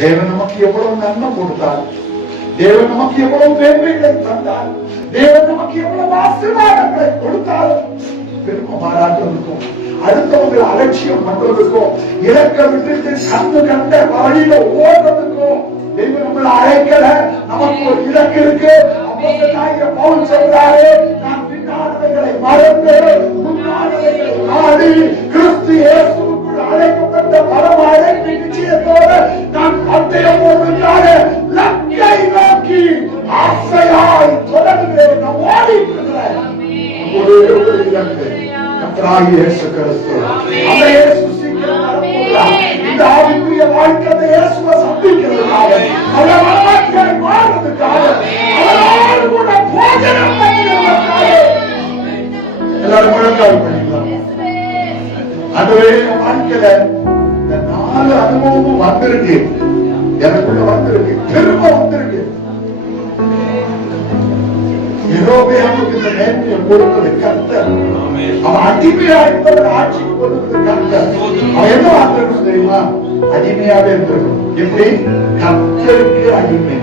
தேவன் நமக்கு எவ்வளவு நன்மை கொடுத்தார், தேவன் நமக்கு எவ்வளவு மேன்மைகளை தந்தார், தேவன் நமக்கு எவ்வளவு ஆசீர்வாதங்களை கொடுத்தாலும் பெருமை பாராட்டுவதற்கும் அடுத்தவங்களை அலட்சியம் பண்றதுக்கும் இலக்க விட்டுட்டு கண்டு கண்ட வழியில ஓடுறதுக்கும் தெய்வம் நம்மளை அழைக்கல. நமக்கு ஒரு இலக்கு இருக்கு. பவுல் சொல்றாரு, நான் பின்னானவைகளை மறந்து முன்னானவைகளை நாடி கிறிஸ்து இயேசுவுக்குள் அழைக்கப்பட்ட பரம அழைப்பின் நிச்சயத்தோடு நான் பந்தயம் ஓடுகிற லக்கை நோக்கி ஆசையாய் தொடர்கிறேன். நான் ஓடிட்டு இருக்கிறேன். ஒரே ஒரு இலக்கு, கர்த்தராகிய இயேசு கிறிஸ்து. அந்த இயேசு சீக்கிரம் வரப்போகிறார். இந்த ஆவிக்குரிய வாழ்க்கையை இயேசுவை சந்திக்கிறதுக்காக, அவர் வரலாற்றை வாழ்றதுக்காக, அவரோடு கூட போஜனம் பண்ணுவதற்காக எல்லாரும் முழங்கால் பண்ணிக்கலாம். அதுவே வாழ்க்கையில இந்த 4 அனுபவமும் வந்திருக்கு, எனக்குள்ள வந்திருக்கு, திரும்ப வந்திருக்கு. யெகோவாவுக்கு இந்த மேன்மையை கொடுத்தது கர்த்தர். அவன் அடிமையா இருந்தவர் ஆட்சிக்கு கொடுத்தது கர்த்தர். அவன் என்ன வார்த்தை தெரியுமா? அடிமையாவே இருந்திருக்கும். எப்படி? கர்த்தருக்கு அடிமை.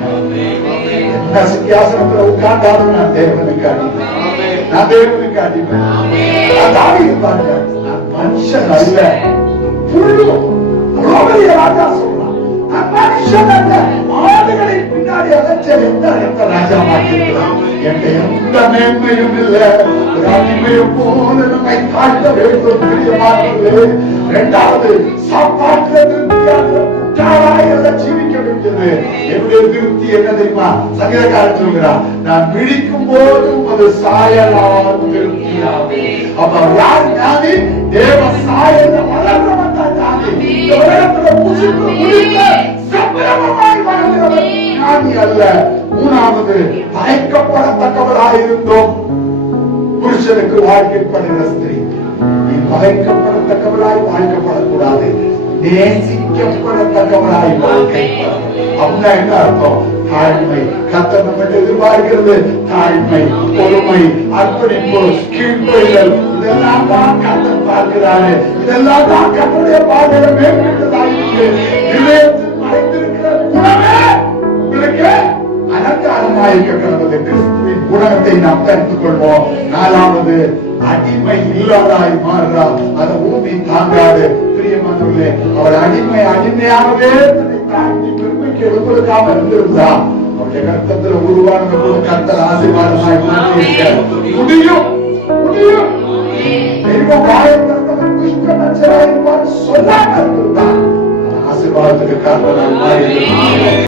என்ன சிங்காசனத்துல உட்கார்ந்தாலும் நான் தேவனுக்கு அடிமை, நான் தேவனுக்கு அடிமை. அதாவது இருப்பாங்க, நான் மனுஷன் அல்ல, புல்லு ராஜா சொல்றான், நான் மனுஷன் அல்ல, ஆடுகளின் பின்னாடி அலைச்ச எந்த ராஜா மாற்றிருக்கிறான். எந்த மேன்மையும் இல்ல, அடிமையும் போல நம்மை காட்ட வேண்டும். பிரியமானவர்களே, 2வது சாப்பாட்டு ஜீவிக்க வேண்டியது. என்னுடைய திருப்தி என்ன தெரியுமா? சங்கீதக்காரன் சொல்கிறார், நான் விழிக்கும் போது அது சாயலால் திருப்தியாகும். அப்ப யார் ஞானி? தேவ சாயல வளர்ந்தவன் தான் ஞானி. இந்த உலகத்துல புசித்து குடித்த சம்பரமாய் வளர்ந்தவன் ஞானி அல்ல. 3வது பகைக்கப்படத்தக்கவளாயிருந்தோம். புருஷனுக்கு வாழ்க்கைப்படுகிற ஸ்திரீ, நீ பகைக்கப்படத்தக்கவளாய் வாழ்க்கப்படக்கூடாது, நேசிக்கப்படத்தக்கவளாய் வாழ்க்கைப்பட. அப்படின்னா என்ன அர்த்தம்? தாழ்மை. கர்த்தர் நம்மகிட்ட எதிர்பார்க்கிறது தாழ்மை, பொறுமை, அர்ப்பணிப்பு, கீழ்ப்படிதல். இதெல்லாம் தான் கர்த்தர் பார்க்கிறாரு. இதெல்லாம் தான் கர்த்தருடைய பார்வையில மேம்பட்டதாயிருக்கு. இதயத்தில் மறைந்திருக்கிற குணமே உங்களுக்கு அலங்காரமாயிருக்க கடவுளை கிறிஸ்துவின் குணத்தை நாம் தெரிந்து கொள்வோம். 4வது அடிமை இல்லாதாய் மாறுறார். அதை பூமி தாங்காது. பிரியமானவர்களே, அவர் அடிமையாகவே தன்னை தாழ்த்தி பெருமைக்கு எழுப்பதற்காக இருந்திருந்தா அவருடைய கர்த்தத்தில் உருவானது போல கர்த்தர் ஆசீர்வாதமாய் முடியும். தெய்வம் வாயத்திறந்தவன் புஷ்ப நச்சராயிருப்பான் சொல்லாமல் இருந்தான். ஆசீர்வாதத்துக்கு காரணம்